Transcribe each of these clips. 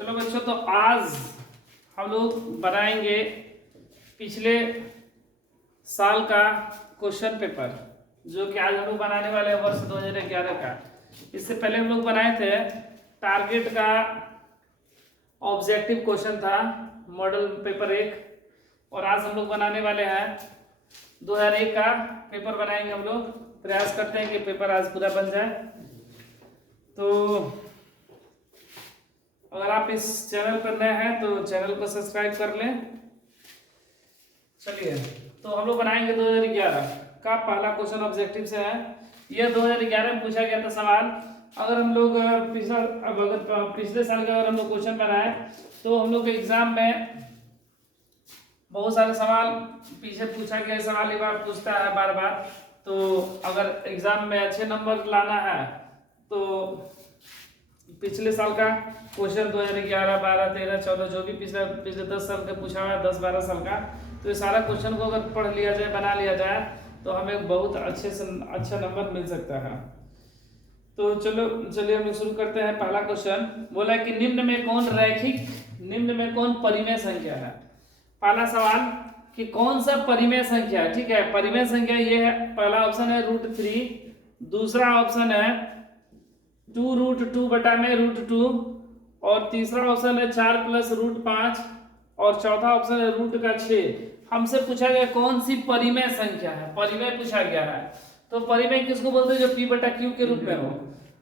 चलो बच्चों, तो आज हम लोग बनाएंगे पिछले साल का क्वेश्चन पेपर, जो कि आज हम लोग बनाने वाले हैं वर्ष 2011 का। इससे पहले हम लोग बनाए थे टारगेट का ऑब्जेक्टिव क्वेश्चन था, मॉडल पेपर 1, और आज हम लोग बनाने वाले हैं 2001 का पेपर बनाएंगे। हम लोग प्रयास करते हैं कि पेपर आज पूरा बन जाए। तो अगर आप इस चैनल पर नए हैं तो चैनल को सब्सक्राइब कर लें। चलिए, तो हम लोग बनाएंगे 2011 का पहला क्वेश्चन ऑब्जेक्टिव से है। यह 2011 में पूछा गया था सवाल। अगर हम लोग पिछले साल का अगर हम लोग क्वेश्चन बनाए तो हम लोग के एग्जाम में बहुत सारे सवाल पीछे पूछा गया, सवाल एक बार पूछता है बार बार। तो अगर एग्जाम में अच्छे नंबर लाना है तो पिछले साल का क्वेश्चन 2011, 12, 13, 14 जो भी पिछले 10 साल का पूछा हुआ है, 10-12 साल का, तो ये सारा क्वेश्चन को अगर पढ़ लिया जाए, बना लिया जाए तो हमें बहुत अच्छे से अच्छा नंबर मिल सकता है। तो चलिए हम लोग शुरू करते हैं। पहला क्वेश्चन बोला कि निम्न में कौन परिमेय संख्या है। पहला सवाल कि कौन सा परिमेय संख्या है। ठीक है, परिमेय संख्या ये है, पहला ऑप्शन है √3, दूसरा ऑप्शन है 2√2 बटा में √2, और तीसरा ऑप्शन है 4 + √5, और चौथा ऑप्शन है √6। हमसे पूछा गया कौन सी परिमेय संख्या है, परिमेय पूछा गया है। तो परिमेय किसको बोलते हैं, जो p/q के रूप में हो।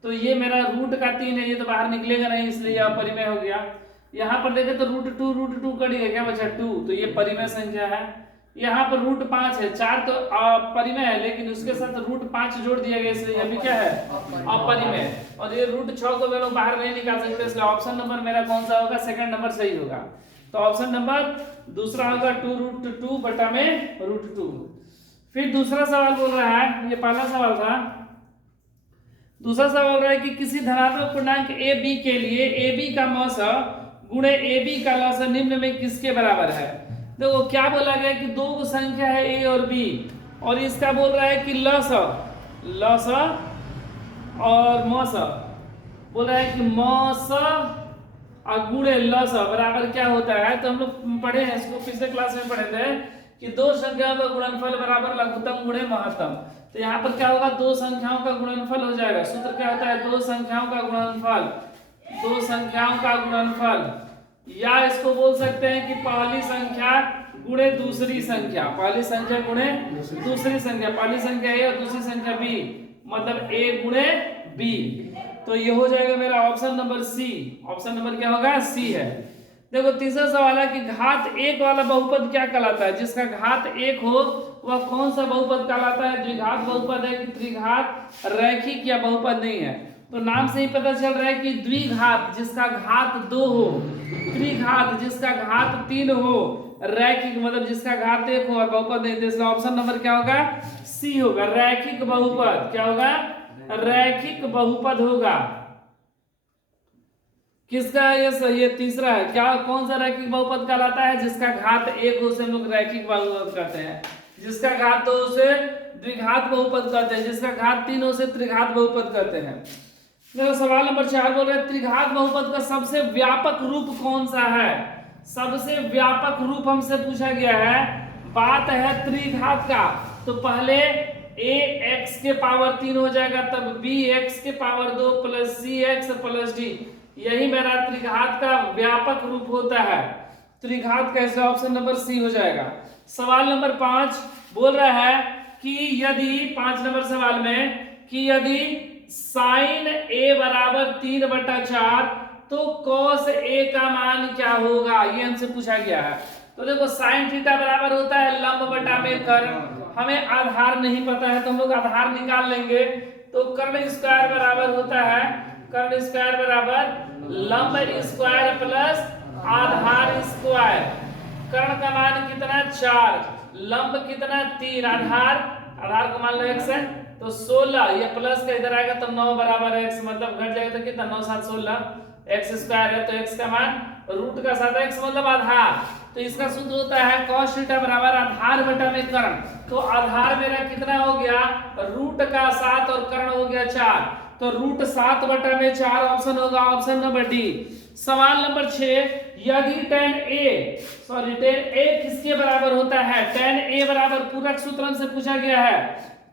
तो ये मेरा √3 है, ये तो बाहर निकलेगा नहीं, इसलिए यह परिमेय हो गया। यहाँ पर देखें तो √2 कट गया, क्या बचा 2, तो ये परिमेय संख्या है। यहाँ पर √5 है, 4 तो परिमेय है, लेकिन उसके साथ √5 जोड़ दिया गया, इसलिए यह भी क्या है, अपरिमेय। और ये √6 को मैं लोग बाहर नहीं निकाल सकते, इसलिए ऑप्शन नंबर मेरा कौन सा होगा, सेकंड नंबर सही होगा। तो ऑप्शन नंबर दूसरा होगा 2√2 बटा में √2। फिर दूसरा सवाल बोल रहा है, ये पहला सवाल था, दूसरा सवाल बोल रहा है कि किसी धनात्मक पूर्णांक ab के लिए ab का मौस गुणे ab का लस निम्न में किसके बराबर है। देखो क्या बोला गया कि दो संख्या है a और b, और इसका बोल रहा है कि लस और मौस, बोल रहा है कि मौस और गुणे लस बराबर क्या होता है। तो हम लोग पढ़े हैं इसको, पिछले क्लास में पढ़े थे कि दो संख्याओं का गुणनफल बराबर लघुत्तम गुणे महत्तम। तो यहाँ पर क्या होगा, दो संख्याओं का गुणनफल हो जाएगा। सूत्र क्या होता है, दो संख्याओं का गुणनफल, या इसको बोल सकते हैं कि पहली संख्या गुणे दूसरी संख्या, पहली संख्या गुणे दूसरी संख्या, पहली संख्या a और दूसरी संख्या b, मतलब a गुणे b। तो ये हो जाएगा मेरा option number C. Option number क्या होगा, सी है। देखो तीसरा सवाल है कि घात 1 वाला बहुपद क्या कहलाता है। जिसका घात 1 हो वह कौन सा बहुपद कहलाता है। द्विघात बहुपद है कि त्रिघात, रैखिक या बहुपद नहीं है। तो नाम से ही पता चल रहा है कि द्विघात जिसका घात 2 हो, त्रिघात जिसका घात 3 हो, रैखिक मतलब जिसका घात 1 हो और बहुपद नहीं। तो इसका ऑप्शन नंबर क्या होगा, सी होगा, रैखिक बहुपद। क्या होगा, रैखिक बहुपद होगा। किसका ये तीसरा है, क्या कौन सा रैखिक बहुपद कहलाता है, जिसका घात 1 हो उसे हम लोग रैखिक बहुपद कहते हैं, जिसका घात 2 उसे द्विघात बहुपद कहते हैं, जिसका घात 3 उसे त्रिघात बहुपद कहते हैं। देखो सवाल नंबर 4 बोल रहे हैं त्रिघात बहुपद का सबसे व्यापक रूप कौन सा है। सबसे व्यापक रूप हमसे पूछा गया है, बात है त्रिघात का। तो पहले ax के पावर 3 हो जाएगा, तब bx के पावर 2 + cx + d, यही मेरा त्रिघात का व्यापक रूप होता है। त्रिघात का इसका ऑप्शन नंबर सी हो जाएगा। सवाल नंबर 5 बोल रहा है कि यदि 5 नंबर सवाल में कि यदि sin a बराबर 3/4 तो cos a का मान क्या होगा, ये हमसे पूछा गया है। तो देखो sin थीटा बराबर होता है लंब बटा में कर्ण। हमें आधार नहीं पता है तो हम लोग आधार निकाल लेंगे। तो कर्ण स्क्वायर बराबर होता है, कर्ण स्क्वायर बराबर लंब स्क्वायर प्लस आधार स्क्वायर। कर्ण का मान कितना 4, लंब कितना 3, आधार को मान लो x है तो 16, ये प्लस का इधर आएगा तो 9 बराबर x, मतलब घट जाएगा तो कितना 9 7 16, x स्क्वायर है तो x का मान रूट का 7x मतलब आधार। तो इसका सूत्र होता है cos थीटा बराबर आधार बटा में कर्ण। तो आधार मेरा कितना हो गया, रूट का 7 और कर्ण हो गया 4। तो √7/4 ऑप्शन होगा ऑप्शन नंबर डी। सवाल नंबर 6, यदि tan a किसके बराबर होता है? tan a बराबर, पूरक सूत्र हमसे पूछा गया है,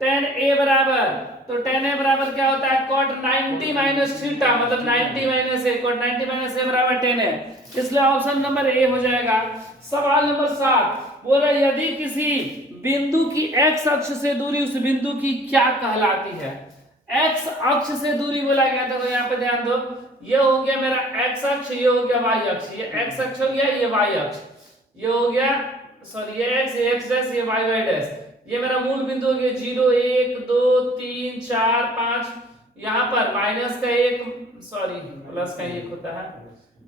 tan a बराबर, तो tan a बराबर क्या होता है? cot 90 माइनस थीटा, मतलब 90 minus a, cot 90 minus a बराबर tan a, इसलिए ऑप्शन नंबर ए हो जाएगा। सवाल नंबर 7, बोला यदि किसी बिंदु की x अक्ष से दूरी उस बिंदु की क्या कहलाती है? x अक्ष से दूरी बोला गया था, तो यहाँ पे ध्यान दो, ये हो गया मेरा x अक्ष, ये हो गया y अक्ष, ये x अक्ष हो गया, ये y अक्ष, ये हो गया, सॉरी ये x, ये x डैश, ये y डैश, ये मेरा मूल बिंदु हो गया 0 1 2 3 4 5, यहाँ पर माइनस का 1, सॉरी प्लस का 1 होता है,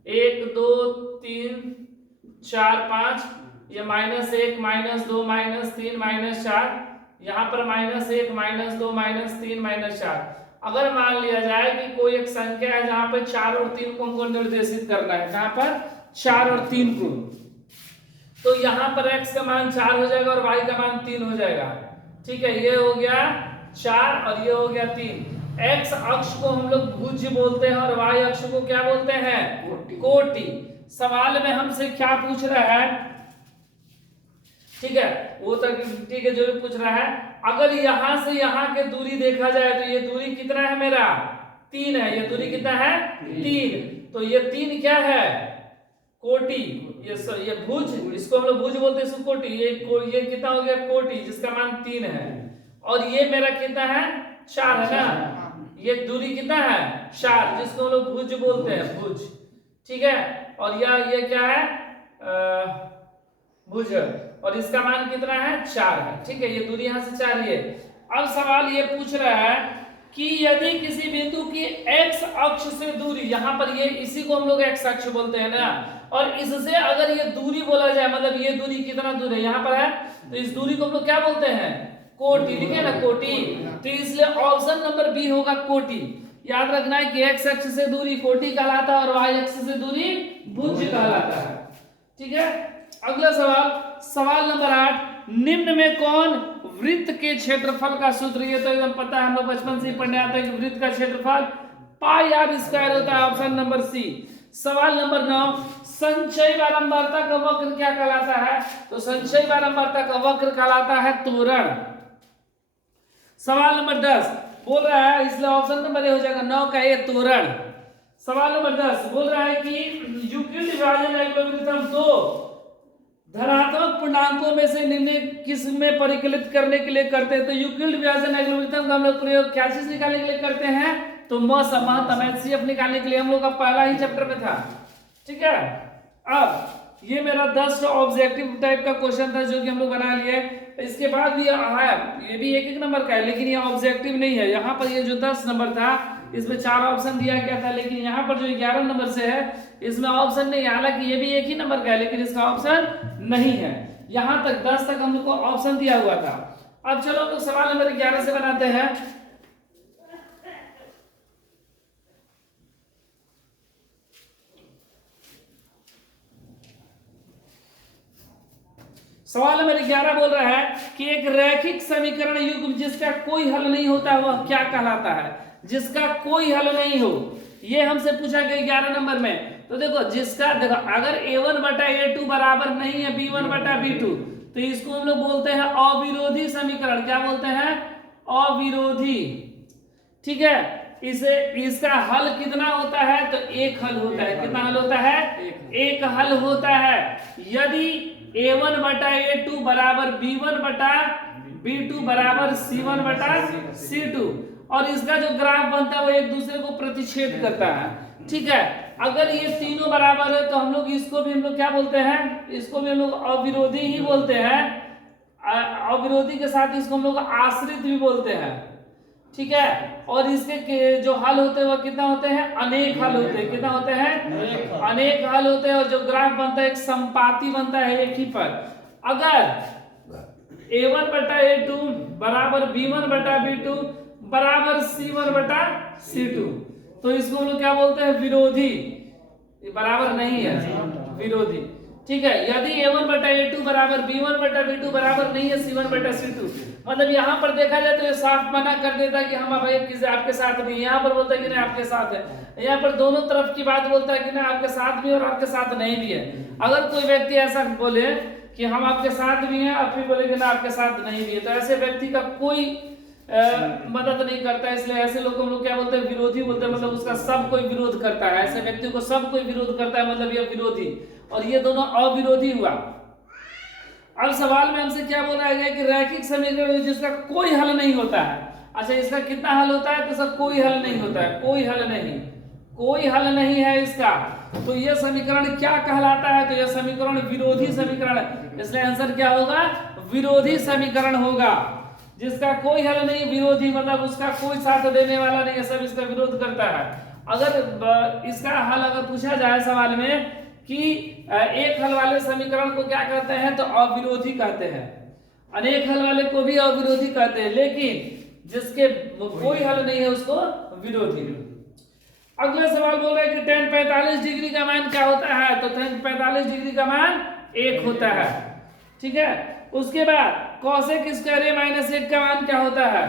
1 2 3 4 5, ये -1 -2 -3 -4, यहाँ पर -1 -2 -3 -4। अगर मान लिया जाए कि कोई एक संख्या है जहां पर 4 और 3 को हमको निर्देशित करना है, कहां पर? 4 और 3 को, तो यहाँ पर x का मान 4 हो जाएगा और y का मान 3 हो जाएगा। ठीक है, ये हो गया 4 और ये हो गया 3। x अक्ष को हम लोग भुज बोलते हैं और y अक्ष को क्या बोलते हैं? कोटि। सवाल में हमसे क्या पूछ रहा है? ठीक है, वो तो ठीक है जो भी पूछ रहा है, अगर यहां से यहां के दूरी देखा जाए तो ये दूरी कितना है मेरा? 3 है। ये दूरी कितना है? 3। तो ये 3 क्या है? कोटि। ये भुज, इसको हम लोग भुज बोलते हैं, इसको कोटि। ये कितना हो गया? कोटि, जिसका मान 3 है। और ये मेरा कितना है? 4 है ना। ये दूरी कितना है? 4, जिसको हम लोग भुज बोलते हैं, भुज। ठीक है, और ये क्या है? भुज, और इसका मान कितना है? 4 है। ठीक है, ये दूरी यहां से 4 ही है। अब सवाल ये पूछ रहा है कि यदि किसी बिंदु की x अक्ष से दूरी, यहां पर ये इसी को हम लोग x अक्ष बोलते हैं ना, और इससे अगर ये दूरी बोला जाए, मतलब ये दूरी कितना दूर है, यहां पर है, तो इस दूरी को हम लोग क्या बोलते हैं? कोटि। लिखे ना, कोटि। तो इसलिए ऑप्शन नंबर बी होगा कोटि। याद रखना है कि x अक्ष से दूरी कोटि कहलाता है और y अक्ष से दूरी भुज कहलाता है। ठीक है, अगला सवाल, सवाल नंबर 8, निम्न में कौन वृत्त के क्षेत्रफल का सूत्र? ये तो एकदम पता है, हम लोग बचपन से ही पढ़ने आते हैं कि वृत्त का क्षेत्रफल पाई आर स्क्वायर होता है, ऑप्शन नंबर सी। सवाल नंबर 9, संचय बारंबारता का वक्र क्या कहलाता है? तो संचय बारंबारता का वक्र कहलाता है त्वरण। सवाल नंबर 10 बोल रहा है, इसलिए ऑप्शन नंबर ए हो जाएगा 9 का ए, त्वरण। सवाल नंबर 10 बोल रहा है कि यूक्लिड विभाजन एल्गोरिथम 2 धनात्मक पूर्णांकों में से निम्न किस में परिकलित करने के लिए करते हैं? तो यूक्लिड विभाजन एल्गोरिथम का हम लोग प्रयोग क्या चीज निकालने के लिए करते हैं? तो HCF निकालने के लिए हम लोग का पहला ही चैप्टर में था। ठीक है, अब ये मेरा 10 ऑब्जेक्टिव टाइप का क्वेश्चन था जो कि हम लोग बना लिए। इसके बाद भी आया, ये भी 1-1 नंबर का है, लेकिन ये ऑब्जेक्टिव नहीं है। यहाँ पर ये जो 10 नंबर था इसमें 4 ऑप्शन दिया गया था, लेकिन यहाँ पर जो 11 नंबर से है इसमें ऑप्शन नहीं है। हालांकि ये भी 1 ही नंबर का है, लेकिन इसका ऑप्शन नहीं है। यहाँ तक 10 तक हम लोग को ऑप्शन दिया हुआ था। अब चलो हम लोग सवाल नंबर 11 से बनाते हैं। सवाल नंबर 11 बोल रहा है कि एक रैखिक समीकरण युग्म जिसका कोई हल नहीं होता वह क्या कहलाता है? जिसका कोई हल नहीं हो, ये हमसे पूछा गया 11 नंबर में। तो देखो, जिसका देखो अगर a1/a2 बराबर नहीं है b1/b2, तो इसको हम लोग बोलते हैं अविरोधी समीकरण। क्या बोलते हैं? अविरोधी। ठीक है, इसे इसका हल कितना होता है? तो एक हल होता है। कितना हल होता है? एक हल होता है। यदि a1/a2 बराबर b1/b2 बराबर c1/c2, और इसका जो ग्राफ बनता है वो एक दूसरे को प्रतिच्छेद करता है। ठीक है, अगर ये तीनों बराबर है तो हम लोग इसको भी हम लोग क्या बोलते हैं? इसको भी हम लोग अविरोधी ही बोलते हैं। अविरोधी के साथ इसको हम लोग आश्रित भी बोलते हैं। ठीक है, और इसके जो हल होते हैं वो कितना होते हैं? अनेक हल होते हैं। कितना होते हैं? अनेक हल होते हैं। और जो ग्राफ बनता है एक संपाती बनता है एक ही पर। अगर a1/a2 बराबर b1/b2 बराबर c1/c2, तो इसको हम लोग क्या बोलते हैं? विरोधी। बराबर नहीं है, विरोधी। ठीक है, यदि a1/a2 बराबर b1/b2 बराबर नहीं है c1/c2, मतलब यहाँ पर देखा जाए तो ये साफ मना कर देता है कि हम अब किसी आपके साथ नहीं, यहाँ पर बोलता है कि नहीं आपके साथ है, यहाँ पर दोनों तरफ की बात बोलता है कि नहीं आपके साथ भी और आपके साथ नहीं भी है। अगर कोई व्यक्ति ऐसा बोले कि हम आपके साथ भी हैं, आप भी बोलेंगे ना आपके साथ नहीं भी है, तो ऐसे व्यक्ति का कोई मदद नहीं करता है। इसलिए ऐसे लोगों को हम लोग क्या बोलते हैं, विरोधी बोलते हैं। मतलब उसका सब कोई विरोध करता है, ऐसे व्यक्ति को सब कोई विरोध करता है, मतलब ये विरोधी, और ये दोनों अविरोधी हुआ। अब सवाल में हमसे क्या बोला गया कि रैखिक समीकरण जिसका कोई हल नहीं होता है। अच्छा, इसका कितना हल होता है, तो इसका कोई हल नहीं होता है, कोई हल नहीं, कोई हल नहीं है इसका। तो यह समीकरण क्या कहलाता है, तो यह समीकरण विरोधी समीकरण है। इसलिए आंसर क्या होगा, विरोधी समीकरण होगा। जिसका कोई हल नहीं, विरोधी, मतलब उसका कोई साथ देने वाला नहीं है, सब इसका विरोध करता है। अगर इसका हल अगर पूछा जाए सवाल में कि एक हल वाले समीकरण को क्या कहते हैं, तो अविरोधी कहते हैं। अनेक हल वाले को भी अविरोधी कहते हैं, लेकिन जिसके कोई हल नहीं है उसको विरोधी। अगला सवाल बोल रहा है कि tan 45 डिग्री का मान क्या होता है, तो tan 45 डिग्री का मान 1 होता है। ठीक है, उसके बाद cosec स्क्वायर a माइनस 1 का मान क्या होता है,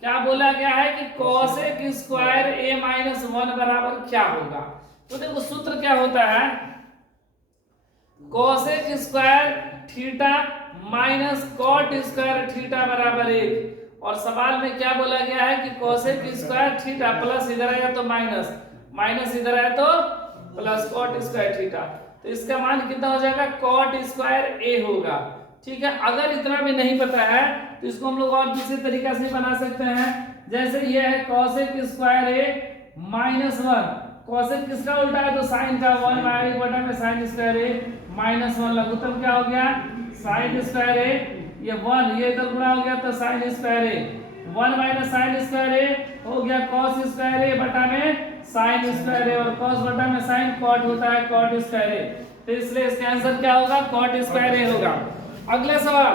क्या बोला गया है कि cosec स्क्वायर a माइनस 1 बराबर क्या होगा। तो देखो सूत्र क्या होता है, cosec square theta minus cot square theta बराबर 1। और सवाल में क्या बोला गया है कि cosec स्क्वायर थीटा प्लस इधर आया तो माइनस, माइनस इधर आया तो प्लस कॉट स्क्वायर थीटा, तो इसका मान कितना हो जाएगा, कॉट स्क्वायर a होगा। ठीक है, अगर इतना भी नहीं पता है तो इसको हम लोग और दूसरे तरीका से बना सकते हैं। जैसे ये है cosec square a minus 1, cosec किसका उल्टा है, तो साइन का 1 1 बटा में साइन स्क्वायर a माइनस 1, लघुत्तम क्या हो गया, साइन स्क्वायर a, ये 1 ये इधर गुणा हो गया तो sine square a, 1 minus sine square a हो गया cos स्क्वायर a बटा में साइन स्क्वायर a, और cos बटा में साइन कॉट होता है कॉट स्क्वायर a। तो इसलिए इसका आंसर क्या होगा, कॉट स्क्वायर a होगा। अगला सवाल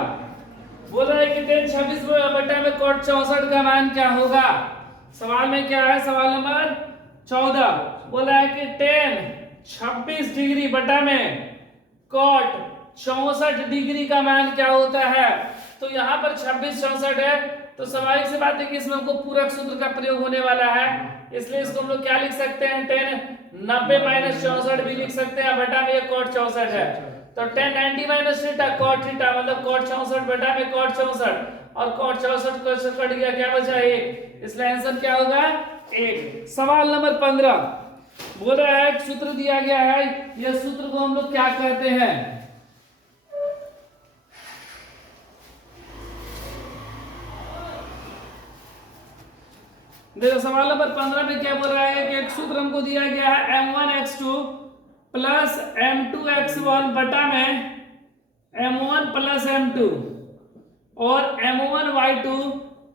बोल रहा है कि tan 26 बटा में cot 64 का मान क्या होगा। सवाल में क्या है, सवाल नंबर 14 बोला है कि tan 26 डिग्री बटा में cot 64 डिग्री का मान क्या होता है। तो यहाँ पर 26 64 है, तो स्वाभाविक सी बात है कि इसमें हमको पूरक सूत्र का प्रयोग होने वाला है। इसलिए इसको हम लोग क्या लिख सकते हैं, tan 90 माइनस 64 भी लिख सकते हैं, बटा में ये cot 64 है। तो tan 90 minus theta cot theta, मतलब cot 64 बटा में cot 64, और cot 64 कट गया, क्या बचा 1। इसलिए आंसर क्या होगा 1। सवाल नंबर 15 बोल रहा है, सूत्र दिया गया है, यह सूत्र को हम लोग क्या कहते हैं। देखो सवाल नंबर 15 में क्या बोल रहा है कि एक सूत्र हमको दिया गया है m1 x2 plus m2 x1 बटा में m1 प्लस m2, और m1 y2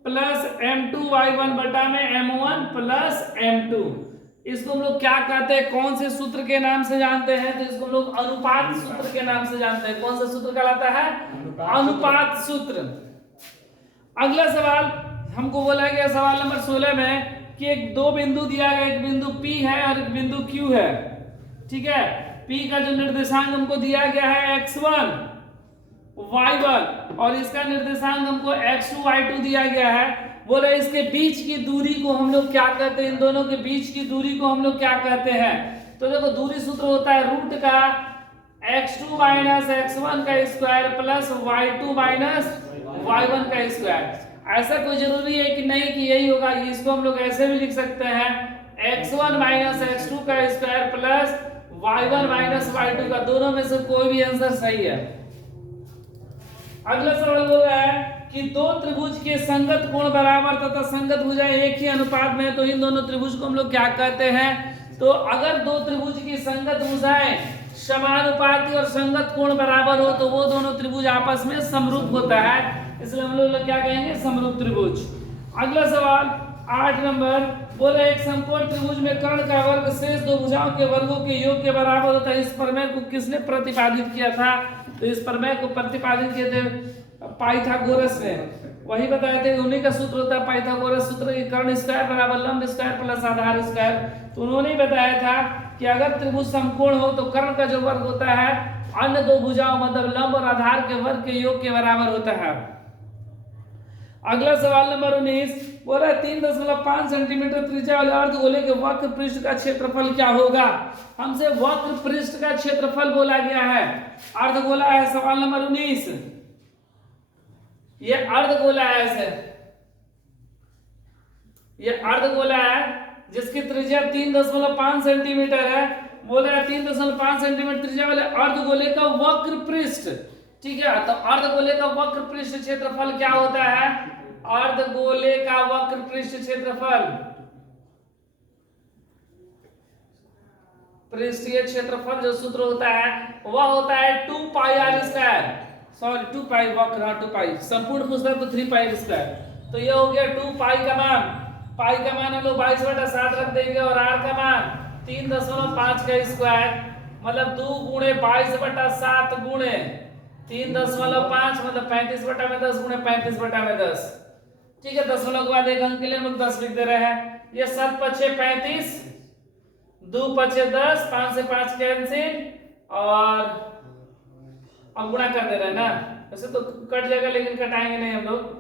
plus m2 y1 बटा में m1 प्लस m2। इसको हम लोग क्या कहते हैं, कौन से सूत्र के नाम से जानते हैं, तो इसको हम लोग अनुपात सूत्र के नाम से जानते हैं। कौन सा सूत्र कहलाता है, अनुपात सूत्र। अगला सवाल हमको बोला गया सवाल नंबर 16 में कि एक दो बिंदु दिया गया, एक बिंदु P है और एक बिंदु Q है। ठीक है, P का जो निर्देशांक हमको दिया गया है x1 y1, और इसका निर्देशांक हमको x2 y2 दिया गया है। बोले इसके बीच की दूरी को हम लोग क्या कहते हैं, इन दोनों के बीच की दूरी को हम लोग क्या कहते हैं। तो देखो दूरी सूत्र होता है रूट का x2 माइनस x1 का square plus y2 minus y1 का स्क्वायर। ऐसा कोई जरूरी है कि नहीं कि यही होगा, इसको हम लोग ऐसे भी लिख सकते हैं x1 माइनस x2 का square plus y1 minus y2 का, दोनों में से कोई भी आंसर सही है। अगला सवाल बोल रहा है कि दो त्रिभुज के संगत कोण बराबर तथा संगत भुजाएं एक ही अनुपात में है, तो इन दोनों त्रिभुज को हम लोग क्या कहते हैं। तो अगर दो त्रिभुज की संगत भुजाएं समानुपाती और संगत कोण बराबर हो तो वो दोनों त्रिभुज आपस में समरूप होता है, इसलिए हम लोग क्या कहेंगे, समरूप त्रिभुज। अगला सवाल 8 नंबर बोले एक समकोण त्रिभुज में कर्ण का वर्ग शेष दो भुजाओं के वर्गों के योग के बराबर होता है। इस प्रमेय को किसने प्रतिपादित किया था, तो इस प्रमेय को प्रतिपादित किए थे पाइथागोरस ने। वही बताए थे, उन्हीं का सूत्र होता है पाइथागोरस सूत्र, कर्ण स्क्वायर बराबर लंब स्क्वायर प्लस आधार स्क्वायर। तो उन्होंने बताया था कि अगर त्रिभुज समकोण हो तो कर्ण का जो वर्ग होता है अन्य दो भुजाओं मतलब लंब और आधार के वर्ग के योग के बराबर होता है। अगला सवाल नंबर 19 बोला 3.5 सेंटीमीटर त्रिज्या वाले अर्धगोले के वक्र पृष्ठ का क्षेत्रफल क्या होगा। हमसे वक्र पृष्ठ का क्षेत्रफल बोला गया है, अर्धगोला है। सवाल नंबर 19, ये अर्धगोला है, ऐसे ये अर्धगोला है जिसकी त्रिज्या 3.5 सेंटीमीटर है। बोल रहा है 3.5 सेंटीमीटर त्रिज्या वाले अर्धगोले का वक्र पृष्ठ, ठीक है। तो अर्धगोले का वक्र पृष्ठ क्षेत्रफल क्या होता है, अर्धगोले का वक्र पृष्ठ क्षेत्रफल, पृष्ठीय क्षेत्रफल जो सूत्र होता है वह होता है 2 पाई आर स्क्वायर, सॉरी 2 पाई वक्र, हाँ 2 पाई, संपूर्ण पूछता है तो 3 पाई स्क्वायर। तो ये हो गया 2 पाई का मान, पाई का मान हम लोग 22/7 रख देंगे और आर का मान 3.5 का स्क्वायर, मतलब 2 गुणे 22/7 गुणे 3.5 मतलब 35/10 गुणे 35/10, ठीक है। दशमलव के बाद एक अंक के लिए हम लोग 10 लिख दे रहे हैं। ये 7 पचे 35, 2 पचे 10, 5 से 5 कैंसिल और अब गुणा कर दे रहे हैं ना, वैसे तो कट जाएगा लेकिन कटाएंगे नहीं हम लोग।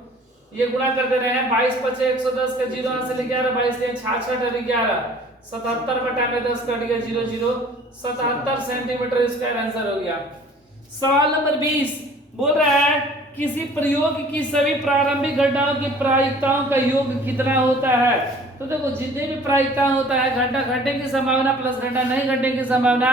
ये गुणा कर दे रहे हैं, 22 पचे 110 का 0 से लेके 22 से 66 और 11 77/10 कट गया 0 0, 77 सेंटीमीटर स्क्वायर आंसर हो गया। सवाल नंबर 20 बोल रहा है किसी प्रयोग की सभी प्रारंभिक घटनाओं की प्रायिकताओं का योग कितना होता है। तो देखो जितने भी प्रायिकता होता है, घटना घटने की संभावना प्लस घटना नहीं घटने की संभावना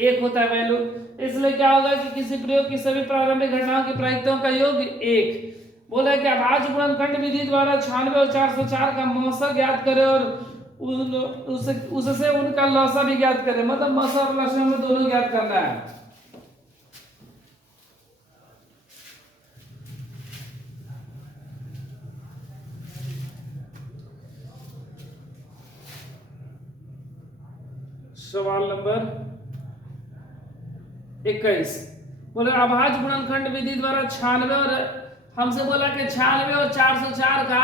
1 होता है वैल्यू, इसलिए क्या होगा कि किसी प्रयोग की सभी प्रारंभिक घटनाओं की प्रायिकताओं का योग 1। बोला है कि अभाज्य गुणनखंड विधि द्वारा 96 और 404 का मौसा ज्ञात करे और उससे उनका लौसा भी ज्ञात करे, मतलब मौसा और लौसा में दोनों ज्ञात करना है। सवाल नंबर 21 बोले अभाज्य गुणनखंड विधि द्वारा 96 और हमसे बोला कि 96 और 404 का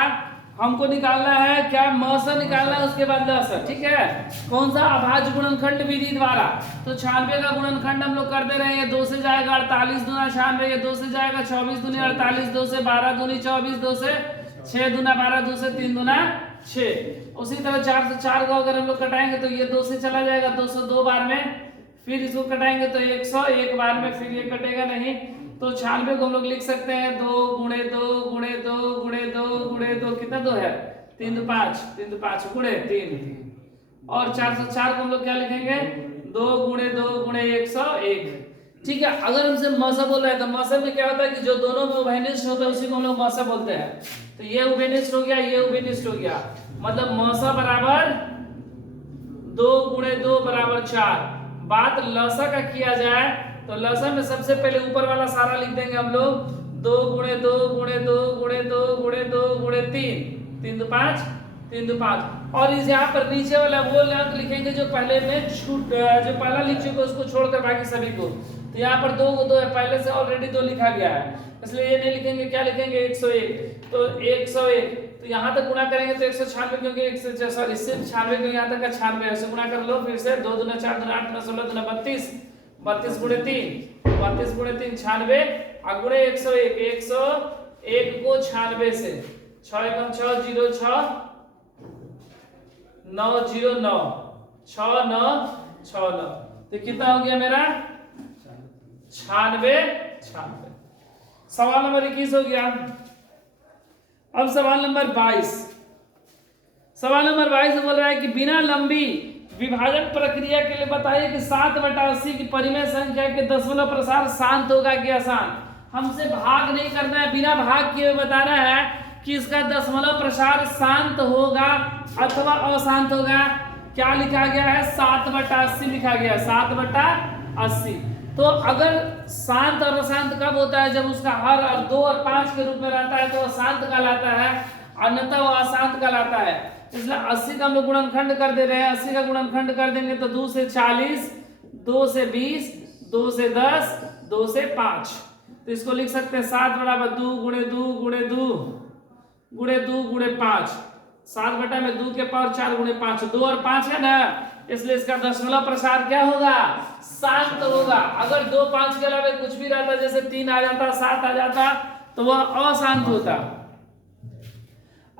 हमको निकालना है, क्या मौसा निकालना है, उसके बाद लौसा, ठीक है। कौन सा, अभाज्य गुणनखंड विधि द्वारा। तो 96 का गुणनखंड हम लोग कर दे रहे हैं, 2 से जाएगा 48 दूना 96, ये 2 से जाएगा 24 दूनी 48, 2 से 12 दूनी 24, 2 से 6 दूना 12, 2 से 3 दूना 6। उसी तरह 4 से 4 को अगर हम लोग कटाएंगे तो ये 2 से चला जाएगा 202 बार में, फिर इसको कटाएंगे तो 101 बार में, फिर ये कटेगा नहीं। तो 96 को हम लोग लिख सकते हैं 2 गुणे 2 गुणे 2 गुणे 2 गुणे 2, कितना 2 है 3 2 5, 3 2 5 गुणे 3, और 404 को हम लोग क्या लिखेंगे 2 गुणे 2 गुणे 101, ठीक है। अगर हमसे मौसा बोल रहा है तो मौसा में क्या होता है कि जो दोनों में उभयनिष्ठ होता है उसी को हम लोग मौसा बोलते हैं। तो ये उभयनिष्ठ हो गया, ये उभयनिष्ठ हो गया, मतलब मौसा बराबर 2 गुणे 2 बराबर 4। बात लौसा का किया जाए तो लौसा में सबसे पहले ऊपर वाला सारा लिख देंगे हम लोग, 2 गुणे 2 गुणे 2 गुणे 2 गुणे 2 गुणे 3, 3 2 5, 3 2 5, और इस यहाँ पर नीचे वाला वो अंक लिखेंगे जो पहले में जो पहला लिख चुके उसको छोड़कर बाकी सभी को। तो यहाँ पर 2 को 2 है, पहले से ऑलरेडी 2 लिखा गया है, इसलिए ये नहीं लिखेंगे, क्या लिखेंगे 101। तो 101 तो यहाँ तक गुणा करेंगे तो 196, क्योंकि सॉरी सिर्फ 96 को यहाँ तक का 96 ऐसे गुणा कर लो, फिर से 2 दूना 4 दूना 8 16 दूना 32, 32 गुणे 3, 32 गुणे 3 96 और गुणे 101, 101 को 96 से 6 एकम 6 0 6 9 0 9 6 9 6 9, तो कितना हो गया मेरा 96 96। सवाल नंबर 21 हो गया। अब सवाल नंबर 22, सवाल नंबर 22 बोल रहा है कि बिना लंबी विभाजन प्रक्रिया के लिए बताइए कि 7/80 की परिमेय संख्या के दशमलव प्रसार शांत होगा कि अशांत। हमसे भाग नहीं करना है, बिना भाग किए बताना है कि इसका दशमलव प्रसार शांत होगा अथवा अशांत होगा। क्या लिखा गया है 7/80 लिखा गया है, 7/80। तो अगर शांत और अशांत कब होता है, जब उसका हर और 2 और 5 के रूप में रहता है तो शांत कहलाता है, अन्यथा वो अशांत कहलाता है। इसलिए 80 का हम लोग गुणनखंड कर दे रहे हैं, 80 का गुणनखंड कर देंगे तो 2 से 40, 2 से 20, 2 से 10, 2 से 5। तो इसको लिख सकते हैं 7 बराबर 2 गुणे 2 गुणे 2 गुणे 2 गुणे 5, 7 में 2 के पावर 4 गुणे 5, 2 और 5 है ना, इसलिए इसका दशमलव प्रसार क्या होगा शांत होगा। अगर 2 5 के अलावा कुछ भी रहता, जैसे 3 आ जाता 7 आ जाता तो वह अशांत होता।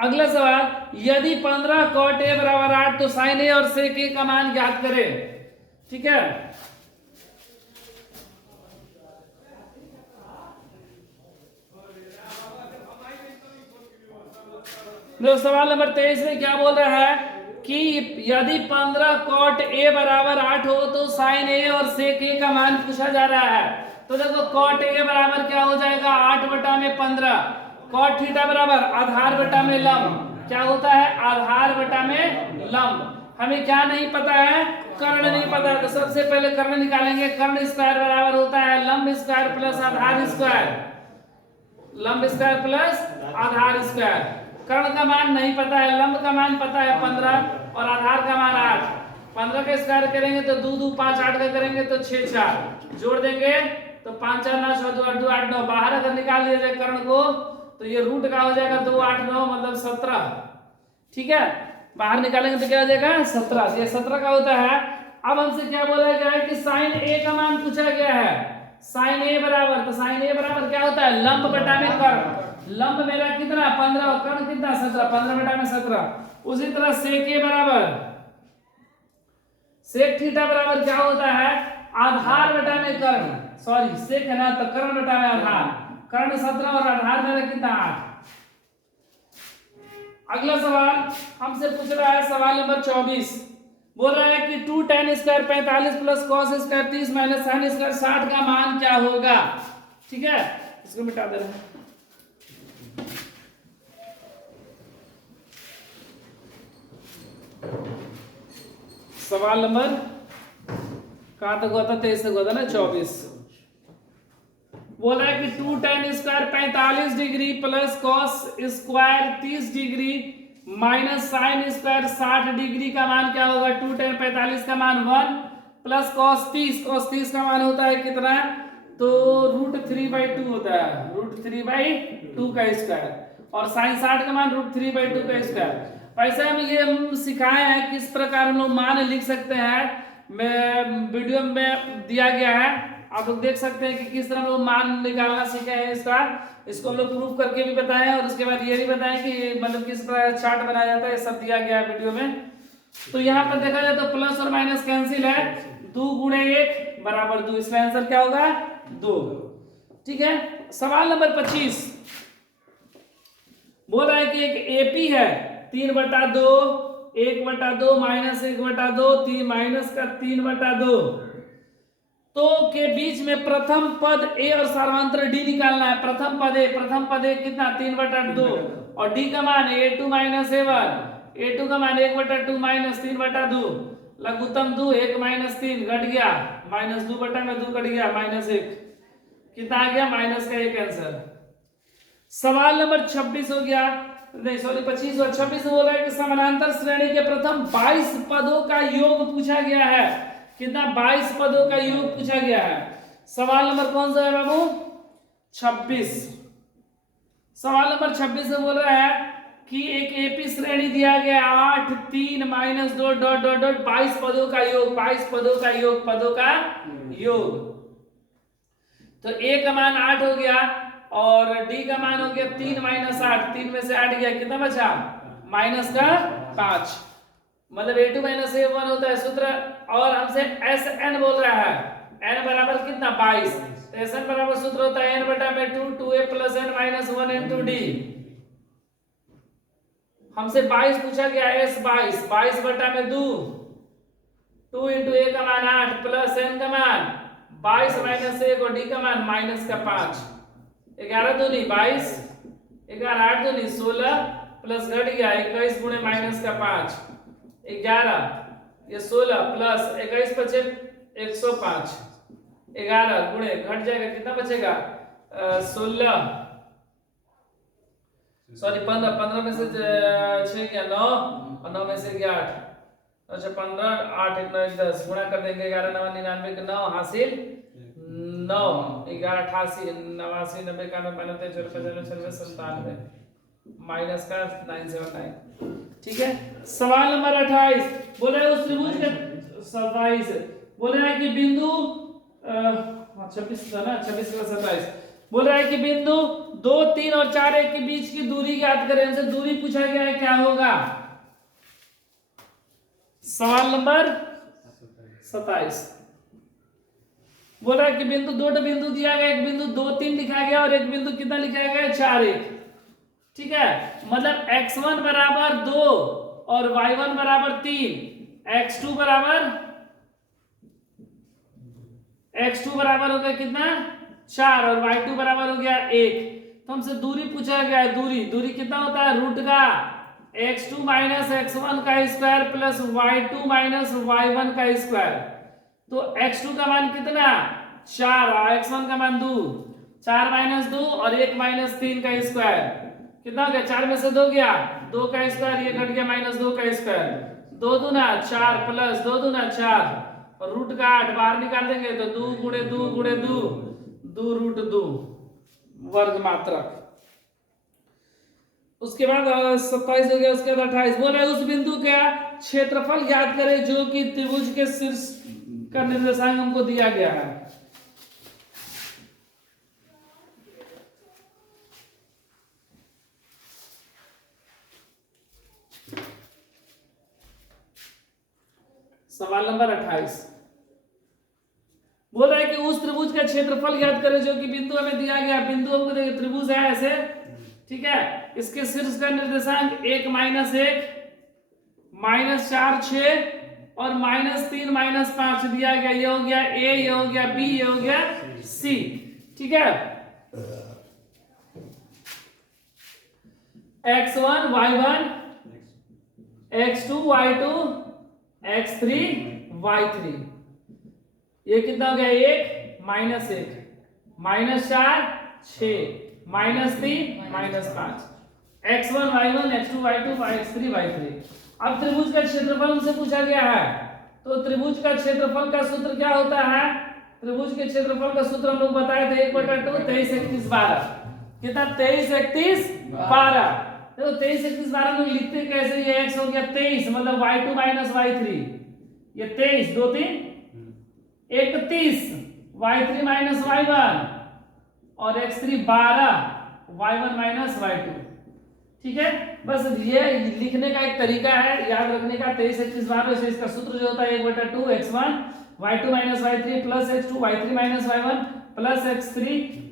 अगला सवाल, यदि 15 cot a बराबर 8 तो sin a और sec a का मान ज्ञात करें। ठीक है, तो सवाल नंबर 23 में क्या बोल रहा है कि यदि 15 cot a बराबर 8 हो तो sin a और sec a का मान पूछा जा रहा है। तो देखो cot a बराबर क्या हो जाएगा 8 बटा में 15, cot थीटा बराबर आधार बटा में लंब, क्या होता है आधार बटा में लंब। हमें क्या नहीं पता है, कर्ण नहीं पता है, तो सबसे पहले कर्ण निकालेंगे। कर्ण स्क्वायर बराबर होता है लंब स्क्वायर प्लस आधार स्क्वायर, लंब स्क्वायर प्लस आधार स्क्वायर। कर्ण का मान नहीं पता है, लंब का मान पता है 15 और आधार का मान 8। 15 का स्क्वायर करेंगे तो 2 2 5, 8 का करेंगे तो 6 4, जोड़ देंगे तो 5 4 9 6 2 8 2 8 9। बाहर अगर निकाल दिया जाए कर्ण को तो ये रूट का हो जाएगा 2 8 9 मतलब 17। ठीक है, बाहर निकालेंगे तो क्या हो जाएगा 17, ये 17 का होता है। अब हमसे क्या बोला गया है कि साइन ए का मान पूछा गया है। साइन ए बराबर, तो साइन ए बराबर क्या होता है लंब बटा में कर्ण। लंब मेरा कितना 15 और कर्ण कितना 17, 15 बटा में 17। उसी तरह सेक ए बराबर, सेक थीटा बराबर क्या होता है आधार बटा में कर्ण, सॉरी सेक है ना तो कर्ण बटा में आधार, कर्ण 17 और आधार मेरा कितना 8। अगला सवाल हमसे पूछ रहा है सवाल नंबर 24, बोल रहा है कि 2 tan square 45 plus cos square 30 minus sin square 60 का मान क्या होगा। ठीक है, इसको मिटा दे रहे हैं। सवाल नंबर कहां तक हुआ था 23 तक हुआ था ना 24। बोला है कि 2 tan square 45 degree plus cos square 30 degree minus sin square 60 degree का मान क्या होगा। 2 tan 45 का मान 1 प्लस cos 30 का मान होता है कितना, तो √3/2 होता है, √3/2 का स्क्वायर, और sin 60 का मान √3/2 का स्क्वायर। वैसे हम सिखाए हैं किस प्रकार हम लोग मान लिख सकते हैं, मैं वीडियो में दिया गया है, आप लोग देख सकते हैं कि किस तरह हम लोग मान निकालना सीखे हैं इसका। इसको हम लोग प्रूफ करके भी बताएं और उसके बाद ये भी बताएं कि मतलब किस तरह चार्ट बनाया जाता है, सब दिया गया है वीडियो में। तो यहाँ पर देखा जाए तो प्लस और माइनस कैंसिल है, 2 × 1 बराबर 2, इसका आंसर क्या होगा 2। ठीक है, सवाल नंबर 25 बोल रहा है कि एक एपी है 3/2 1/2 माइनस 1/2 3 माइनस का 3/2 तो के बीच में प्रथम पद ए और सार्वंत्र डी निकालना है। प्रथम पद ए कितना 3/2 और डी का मान a2 माइनस a1, a2 का मान 1/2 माइनस 3/2, लघुत्तम 2 1 माइनस 3 घट गया, माइनस 2 बटा में 2 कट गया, माइनस 1 कितना आ गया माइनस का 1 आंसर। सवाल नंबर 26 हो गया, नहीं सॉरी 25 और 26 बोल रहा है कि समानांतर श्रेणी के प्रथम 22 पदों का योग पूछा गया है। कितना 22 पदों का योग पूछा गया है। सवाल नंबर कौन सा है बाबू 26। सवाल नंबर 26 में बोल रहा है कि एक एपी श्रेणी दिया गया 8 3 माइनस 2 डॉट डॉट डॉट 22 पदों का योग, 22 पदों का योग, पदों का योग। तो ए का मान 8 हो गया और डी का मान हो गया 3 माइनस 8, 3 में से 8 गया कितना बचा माइनस का 5, मतलब a2 माइनस a1 होता है सूत्र। और हमसे Sn बोल रहा है, n बराबर कितना 22, तो Sn बराबर सूत्र होता है n बटा में 2 2a plus n minus 1 into d। हमसे 22 पूछा गया S 22 बटा में 2 2 into a का मान 8 प्लस n का मान 22 माइनस 1 और d का मान माइनस का 5, 11 दूनी 22, 11 8 दूनी 16 प्लस घट गया 21 गुणे माइनस का 5 11, ये 16 प्लस 21 बचे 105, 11 गुणे घट जाएगा कितना बचेगा 16 सॉरी 15 में से 6 गया 9 और 9 में से गया 8, अच्छा 15 8 1 9 10 गुणा कर देंगे 11 9 99 के 9 हासिल 9 11 88 89 90 91 92 93 94 95 माइनस का 979। ठीक है, सवाल नंबर 28 बोल रहा है उस त्रिभुज के 27 बोल रहा है कि बिंदु 26 था ना 26 का 27 बोल रहा है कि बिंदु 2, 3 और 4, 1 के बीच की दूरी ज्ञात करें। हमसे दूरी पूछा गया है, क्या होगा? सवाल नंबर 27 बोल रहा है कि बिंदु 2 बिंदु दिया गया, एक बिंदु 2, 3 लिखा गया और एक बिंदु कितना लिखा गया? 4, 1। ठीक है, मतलब x1 बराबर 2 और y1 बराबर 3, x2 बराबर हो गया कितना? 4 और y2 बराबर हो गया 1। तो हमसे दूरी पूछा गया है। दूरी कितना होता है? रूट का x2 माइनस x1 का square plus y2 minus y1 का स्क्वायर। तो x2 का मान कितना? 4 और x1 का मान 2। 4 माइनस 2 और 1 माइनस 3 का स्क्वायर कितना हो गया? 4 में से 2 गया, 2 का स्क्वायर, ये घट गया माइनस 2 का स्क्वायर। 2 दूना 4 प्लस 2 दूना 4 और रूट का 8 बाहर निकाल देंगे तो 2 गुणे 2 गुणे 2, 2 रूट 2 वर्ग मात्रक। उसके बाद 27 हो गया, उसके बाद 28 बोले उस बिंदु का क्षेत्रफल ज्ञात करें जो कि त्रिभुज के शीर्ष का निर्देशांक हमको दिया गया है। सवाल नंबर 28 बोल रहा है कि उस त्रिभुज का क्षेत्रफल ज्ञात करें जो कि बिंदु हमें दिया गया। बिंदु हमको देखिए त्रिभुज है ऐसे, ठीक है, इसके शीर्ष का निर्देशांक 1 माइनस 1 माइनस 4 6 और माइनस 3 माइनस 5 दिया गया। ये हो गया ए, ये हो गया बी, ये हो गया सी। ठीक है, x1 y1 x2 y2 x3 y3। ये कितना हो गया? 1 minus 1 minus 4 6 minus 3 minus 5, x1 y1 x2 y2 x3 y3। अब त्रिभुज का क्षेत्रफल हमसे पूछा गया है, तो त्रिभुज का क्षेत्रफल का सूत्र क्या होता है? त्रिभुज के क्षेत्रफल का सूत्र हम लोग बताए थे 1/2 23 31 12। कितना? 23 31 12। देखो 23 31 12 लोग लिखते कैसे? ये x हो गया 23, मतलब y2 माइनस y3, ये 23 2 3 31, y3 माइनस y1 और x3 12, y1 माइनस y2। ठीक है, बस ये लिखने का एक तरीका है याद रखने का। 23 31 12 से इसका सूत्र जो होता है 1/2 x1 y2 minus y3 plus x2 y3 minus y1 plus x3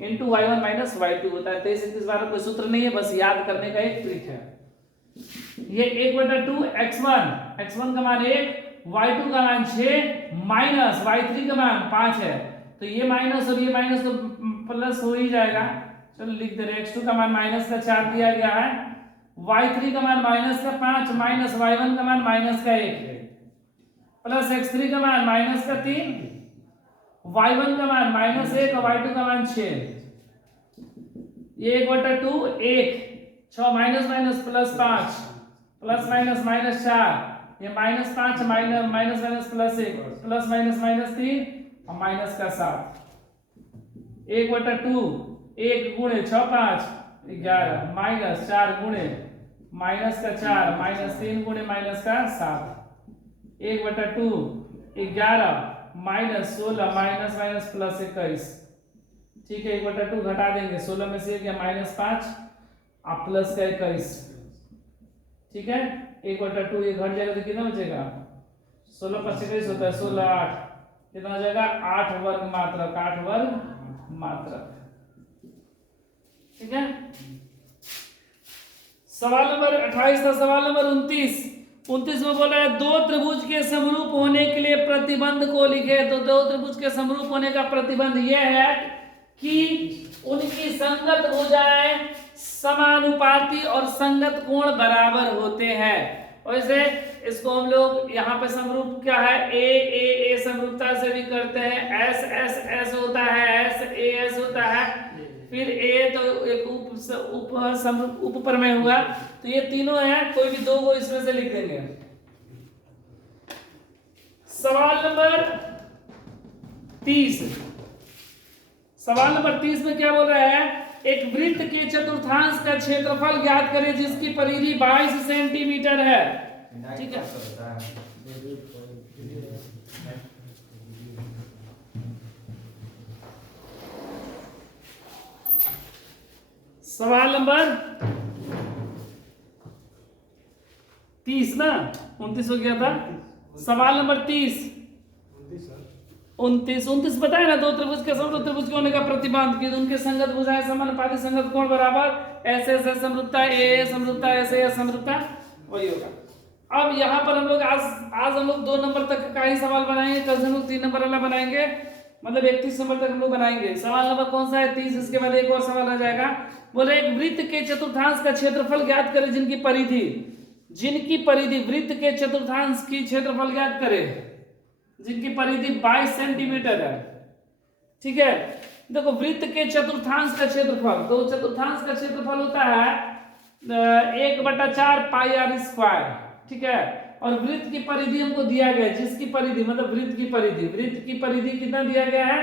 into y1 minus y2 होता है। 23 31 12 कोई सूत्र नहीं है, बस याद करने का एक ट्रिक है। ये 1/2 x1 का मान 1, y2 का मान 6 माइनस y3 का मान 5 है, तो ये माइनस और ये माइनस तो प्लस हो ही जाएगा। चलो लिख दे रहे, x2 का मान माइनस का 4 दिया गया है, y3 का मान माइनस का 5 माइनस y1 का मान माइनस का 1 प्लस x3 का मान माइनस का 3, y1 का मान माइनस 1 और y2 का मान 6। ये 1/2 1 6 minus minus plus 5 plus minus minus 4, ये minus 5 minus minus minus plus 1 plus minus minus 3 और माइनस का 7। 1/2 1 गुणे 6 5 11 माइनस 4 गुणे माइनस का 4 माइनस 3 गुणे माइनस का 7। 1/2 11 माइनस 16 माइनस माइनस प्लस 21। ठीक है, 1/2 घटा देंगे, 16 में से गया माइनस 5 और प्लस का 21। ठीक है, 1/2 ये घट जाएगा तो कितना बचेगा? 16 5 21 होता है 16 8, कितना हो जाएगा? 8 वर्ग मात्रक, 8 वर्ग मात्रक। ठीक है, सवाल नंबर 28 था। सवाल नंबर 29 में बोला है दो त्रिभुज के समरूप होने के लिए प्रतिबंध को लिखे। तो दो त्रिभुज के समरूप होने का प्रतिबंध यह है कि उनकी संगत भुजाएं समानुपाती और संगत कोण बराबर होते हैं। वैसे इसको हम लोग यहाँ पे समरूप क्या है? ए समरूपता से भी करते हैं, एस होता है, एस होता है, फिर ए तो एक उप प्रमेय हुआ। तो ये तीनों है, कोई भी दो को इसमें से लिख देंगे। सवाल नंबर 30 में क्या बोल रहा है? एक वृत्त के चतुर्थांश का क्षेत्रफल ज्ञात करें जिसकी परिधि 22 सेंटीमीटर है। ठीक है, सवाल नंबर 30 ना, 29 हो गया था। सवाल नंबर 30 29 पता है ना, दो त्रिभुज के समरूप त्रिभुज के होने का प्रतिबंध की उनके संगत भुजाएं समानुपाती संगत कोण बराबर ऐसे ऐसे समरूपता ए समरूपता ऐसे समरूपता वही होगा। अब यहाँ पर हम लोग आज हम लोग 2 नंबर तक का ही सवाल बनाएंगे, कल से हम लोग 3 नंबर वाला बनाएंगे, मतलब 31 नंबर तक हम लोग बनाएंगे। सवाल नंबर कौन सा है 30, इसके बाद एक और सवाल आ जाएगा। बोले एक वृत्त के चतुर्थांश का क्षेत्रफल ज्ञात करें जिनकी परिधि वृत्त के चतुर्थांश की क्षेत्रफल ज्ञात करें जिनकी परिधि 22 सेंटीमीटर है। ठीक है, देखो वृत्त के चतुर्थांश का क्षेत्रफल, तो चतुर्थांश का क्षेत्रफल होता है 1/4 पाई आर स्क्वायर। ठीक है, और वृत्त की परिधि हमको दिया गया है, जिसकी परिधि मतलब वृत्त की परिधि कितना दिया गया है,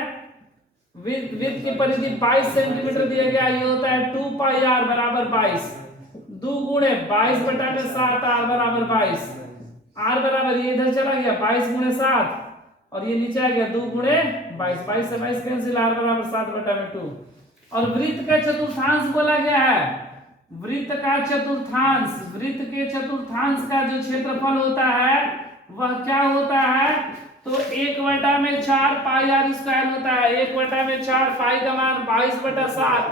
वृत्त की परिधि 22 सेंटीमीटर दिया गया है। ये होता है 2 पाई आर बराबर 22, 2 गुणे 22/7 आर बराबर 22, आर बराबर ये इधर चला गया 22 गुणे 7 और ये नीचे आ गया 2 गुणे 22, 22 से 22 कैंसिल, आर बराबर 7/2। और वृत्त का चतुर्थांश बोला गया है, वृत्त के चतुर्थांश का जो क्षेत्रफल होता है वह क्या होता है, तो 1/4 पाई आर स्क्वायर होता है। 1/4 पाई का मान 22/7,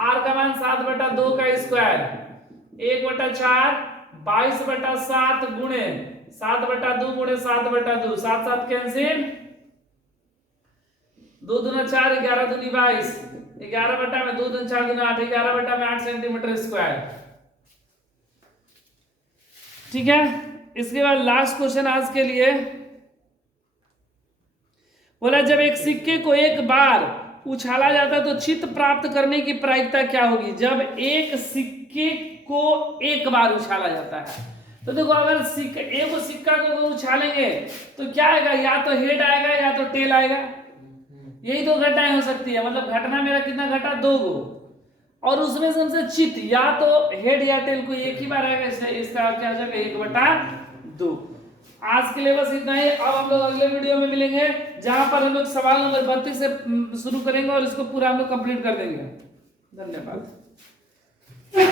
आर का मान 7/2 का स्क्वायर। 1/4 22/7 गुणे 7/2 गुणे 7/2, 7 7 कैंसिल, 2 दूना 4, 11 दूनी 22, 11/2 दूनी 4 दूना 8, 11/8 सेंटीमीटर स्क्वायर। ठीक है, इसके बाद लास्ट क्वेश्चन आज के लिए बोला जब एक सिक्के को एक बार उछाला जाता है तो चित्त प्राप्त करने की प्रायिकता क्या होगी। जब एक सिक्के को एक बार उछाला जाता है तो देखो अगर एक सिक्का को उछालेंगे तो क्या आएगा, या तो हेड आएगा या तो टेल आएगा, यही 2 घटनाएं हो सकती है। मतलब घटना मेरा कितना घटा, 2 गो, और उसमें से हमसे चित्त या तो हेड या टेल को एक ही बार आएगा, इसका क्या हो जाएगा 1/2। आज के लिए बस इतना ही। अब हम लोग अगले वीडियो में मिलेंगे जहां पर हम लोग सवाल नंबर 32 से शुरू करेंगे और इसको पूरा हम लोग कंप्लीट कर देंगे। धन्यवाद।